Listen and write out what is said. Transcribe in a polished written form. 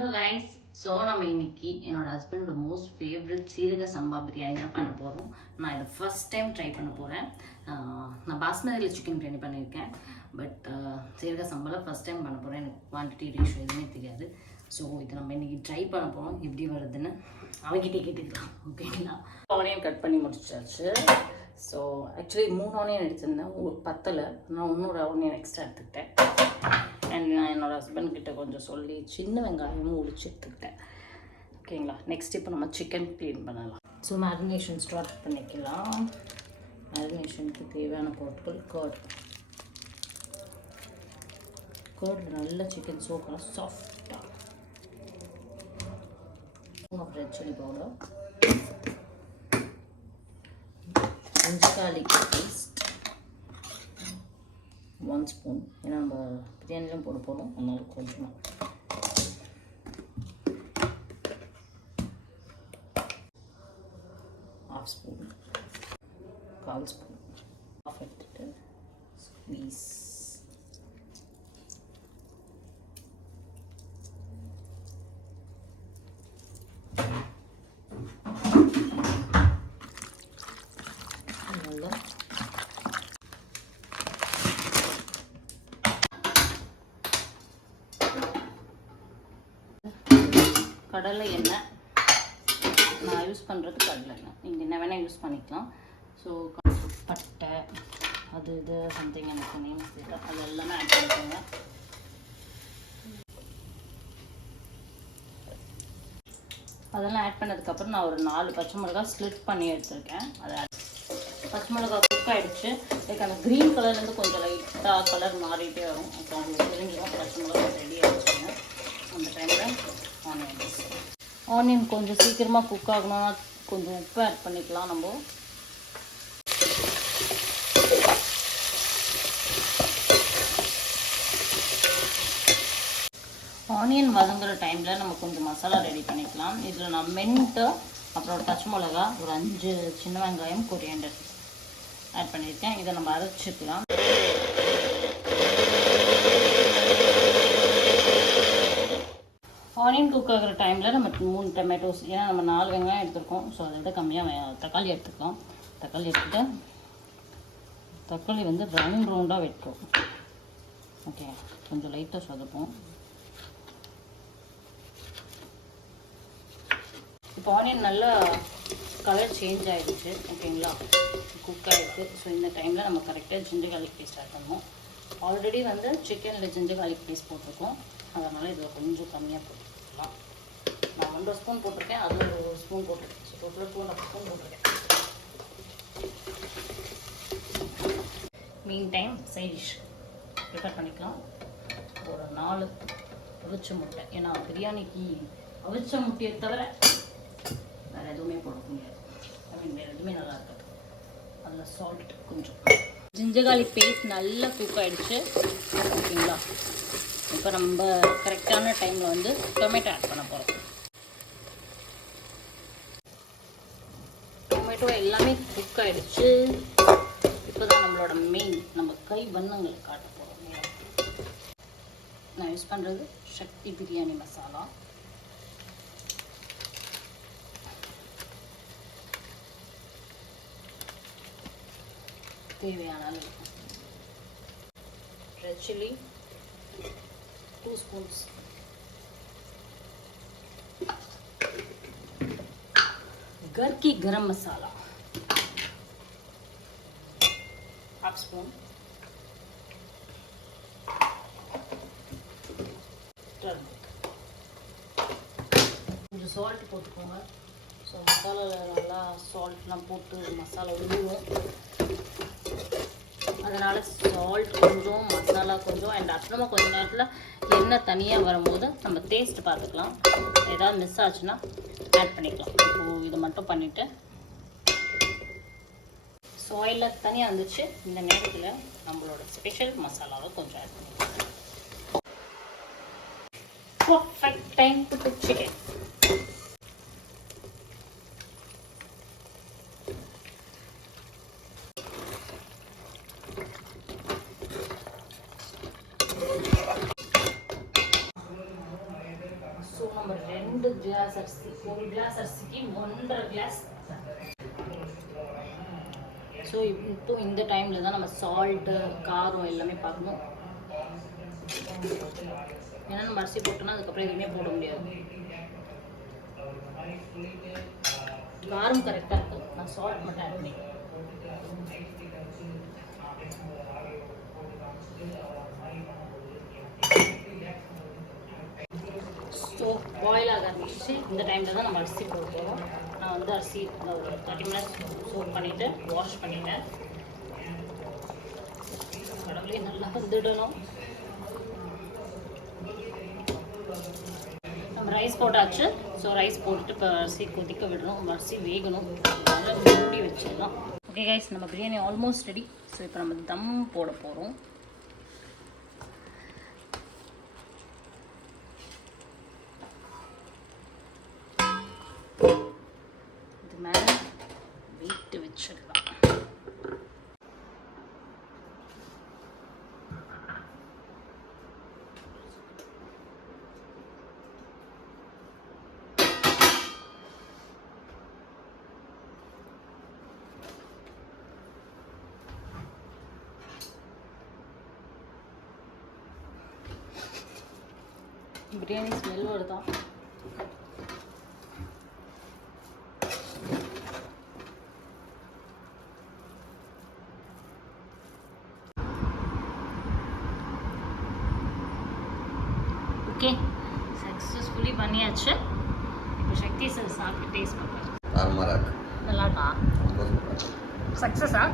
Hello guys. So நம்ம இன்னைக்கு என்னோட ஹஸ்பண்டோட மோஸ்ட் ஃபேவரட் சீரக சம்பா பிரியாணி தான் பண்ண போகிறோம். நான் இதை ஃபர்ஸ்ட் டைம் ட்ரை பண்ண போகிறேன். நான் பாஸ்மதியில் சிக்கன் பிரியாணி பண்ணியிருக்கேன், பட் சீரக சம்பாவில் ஃபர்ஸ்ட் டைம் பண்ண போகிறேன். எனக்கு குவான்டிட்டி ரேஷியோ எதுவுமே தெரியாது. ஸோ இதை நம்ம இன்றைக்கி ட்ரை பண்ண போகிறோம். எப்படி வருதுன்னு அவங்ககிட்டே கேட்டுக்கலாம். ஓகேங்களா? ஆனியன் கட் பண்ணி முடிச்சாச்சு. ஸோ ஆக்சுவலி 3 ஆனியன் எடுத்திருந்தேன், பத்தலை. நான் இன்னொரு ஆனியன் எக்ஸ்ட்ரா எடுத்துக்கிட்டேன். அண்ட் நான் என்னோடய ஹஸ்பண்ட் கிட்ட கொஞ்சம் சொல்லி சின்ன வெங்காயமும் உடிச்சு எடுத்துக்கிட்டேன். ஓகேங்களா? நெக்ஸ்ட் இப்போ நம்ம சிக்கன் க்ளீன் பண்ணலாம். ஸோ மேரினேஷன் ஸ்டார்ட் பண்ணிக்கலாம். மேரினேஷனுக்கு தேவையான பொருட்கள் கர்ட் நல்ல சிக்கன் சோக்காக சாஃப்டாக, red chilli powder, ginger garlic paste 1 spoon. ஏன்னா நம்ம பிரியாணிலாம் போட போகிறோம், அதனால கொஞ்சமாக. ½ ஸ்பூன், 1/4 ஸ்பூன் ஆஃப் எடுத்துட்டு ஸ்க்வீஸ். நல்லா கடலை எண்ணெய் நான் யூஸ் பண்ணுறது கடலை எண்ணெய். நீங்கள் என்ன வேணால் யூஸ் பண்ணிக்கலாம். ஸோ பட்டை அது இது சம்திங் எனக்கு நேம்ஸ் தெரியல, அது எல்லாமே ஆட் பண்ணிக்கோங்க. அதெல்லாம் ஆட் பண்ணதுக்கப்புறம் நான் ஒரு 4 பச்சை மிளகாய் ஸ்லிட் பண்ணி எடுத்துருக்கேன். அதை பச்சை மிளகாய் குக் ஆகிடுச்சு. லைக் அந்த க்ரீன் கலர்லேருந்து கொஞ்சம் லைட்டாக கலர் மாறிட்டே வரும். அப்புறம் உங்களுக்கு தெரிஞ்சிடும் பச்சை மிளகாய் ரெடி ஆகிடுச்சுங்க. அந்த டைமில் ஆனியன் கொஞ்சம் சீக்கிரமாக குக் ஆகணும்னா கொஞ்சம் உப்பு ஆட் பண்ணிக்கலாம். நம்ம ஆனியன் வதங்குற டைமில் நம்ம கொஞ்சம் மசாலா ரெடி பண்ணிக்கலாம். இதில் நான் மென்ட்டு, அப்புறம் பச்சை மிளகா, ஒரு 5 சின்ன வெங்காயம், கொரியாண்டர் ஆட் பண்ணியிருக்கேன். இதை நம்ம அரைச்சிக்கலாம். ஆனியன் குக் ஆகிற டைமில் நம்ம 3 டொமேட்டோஸ், ஏன்னா நம்ம 4 வெங்காயம் எடுத்துருக்கோம், ஸோ அதை விட கம்மியாக தக்காளி எடுத்துக்கலாம். தக்காளி எடுத்துகிட்டு தக்காளி வந்து ரவுண்டாக வெட்டுறோம். ஓகே, கொஞ்சம் லைட்டாக சொதப்போம். இப்போ ஆனியன் நல்லா கலர் சேஞ்ச் ஆகிடுச்சு. ஓகேங்களா? குக் ஆகிடுச்சு. ஸோ இந்த டைமில் நம்ம கரெக்டாக ஜிஞ்சர் கார்லிக் பேஸ்ட் ஆட் பண்ணுவோம். ஆல்ரெடி வந்து சிக்கனில் ஜிஞ்சர் கார்லிக் பேஸ்ட் போட்டிருக்கோம், அதனால் இதில் கொஞ்சம் கம்மியாக போட்டுக்கலாம். நான் 1.5 ஸ்பூன் போட்டிருக்கேன், அது 1 ஸ்பூன் போட்டிருக்கேன். ஸோ டோட்டலாக 2.5 ஸ்பூன் போட்டிருக்கேன். Meantime side dish prepare பண்ணிக்கலாம். ஒரு 4 அவிச்ச முட்டை, ஏன்னா பிரியாணிக்கு அவிச்ச முட்டையை தவிர வேறு எதுவுமே போட முடியாது. வேறு எதுவுமே நல்லா இருக்காது. அதில் சால்ட் கொஞ்சம். ஜிஞ்சர் கார்லிக் பேஸ்ட் நல்லா குக் ஆகிடுச்சு. ஓகேங்களா? இப்போ நம்ம கரெக்டான டைமில் வந்து டொமேட்டோ ஆட் பண்ண போகிறோம். டொமேட்டோ எல்லாமே குக் ஆகிடுச்சு. இப்போ தான் நம்மளோட மெயின் நம்ம கை வண்ணங்கள் காட்ட போகிறோம். நான் யூஸ் பண்ணுறது சக்தி பிரியாணி மசாலா. தேவையான அளவு red chilli 2 spoons, கர்கி garam masala 1/2 spoon, கொஞ்சம் சால்ட் போட்டுக்கோங்க. ஸோ மசாலாவில் நல்லா சால்ட்லாம் போட்டு மசாலா உருவும், அதனால் சால்ட் கொஞ்சம், மசாலா கொஞ்சம், அண்ட் அப்புறமா கொஞ்சம் நேரத்தில் எண்ணெய் தனியாக வரும்போது நம்ம டேஸ்ட் பார்த்துக்கலாம். ஏதாவது மிஸ் ஆச்சுன்னா ஆட் பண்ணிக்கலாம். இப்போது இதை மட்டும் பண்ணிவிட்டு சாயிலில் தனியாக வந்துச்சு. இந்த நேரத்தில் நம்மளோட ஸ்பெஷல் மசாலாவை கொஞ்சம் ஆட் பண்ணிக்கலாம். Perfect time to cook chicken. Glass அரிசி, ஒரு கிளாஸ் அரிசிக்கு 1.5 கிளாஸ். ஸோ இப்போ இந்த டைமில் தான் நம்ம சால்ட்டு காரம் எல்லாமே பார்க்கணும். ஏன்னா நம்ம அரிசி போட்டோம்னா அதுக்கப்புறம் எதுவுமே போட முடியாது. காரம் கரெக்டாக இருக்கும், நான் சால்ட் மட்டும் ஆட் பண்ணிக்கிறேன். ஸோ பாயில் ஆக ஆரம்பிச்சு இந்த டைமில் தான் நம்ம அரிசி போட போகிறோம். நான் வந்து அரிசி ஒரு 30 மினிட்ஸ் சோக் பண்ணிவிட்டு வாஷ் பண்ணிட்டேன். கடவுளே நல்லா வந்துடணும். நம்ம ரைஸ் போட்டாச்சு. ஸோ ரைஸ் போட்டுட்டு இப்போ அரிசி கொதிக்க விடணும். அரிசி வேகணும், நல்லா மூடி வச்சிடலாம். ஓகே கைஸ், நம்ம பிரியாணி ஆல்மோஸ்ட் ரெடி. ஸோ இப்போ நம்ம தம் போட போகிறோம். இது மேலே வெயிட் வச்சிடலாம். பிரியாணி ஸ்மெல் வருதா? ஓகே, சக்ஸஸ்ஃபுல்லி பண்ணியாச்சு. இப்போ சக்தி சார் சாப்பிட்டு டேஸ்ட் பண்ணுறேன். நல்லா இருக்கா? நல்லா இருக்கா? சக்ஸஸா?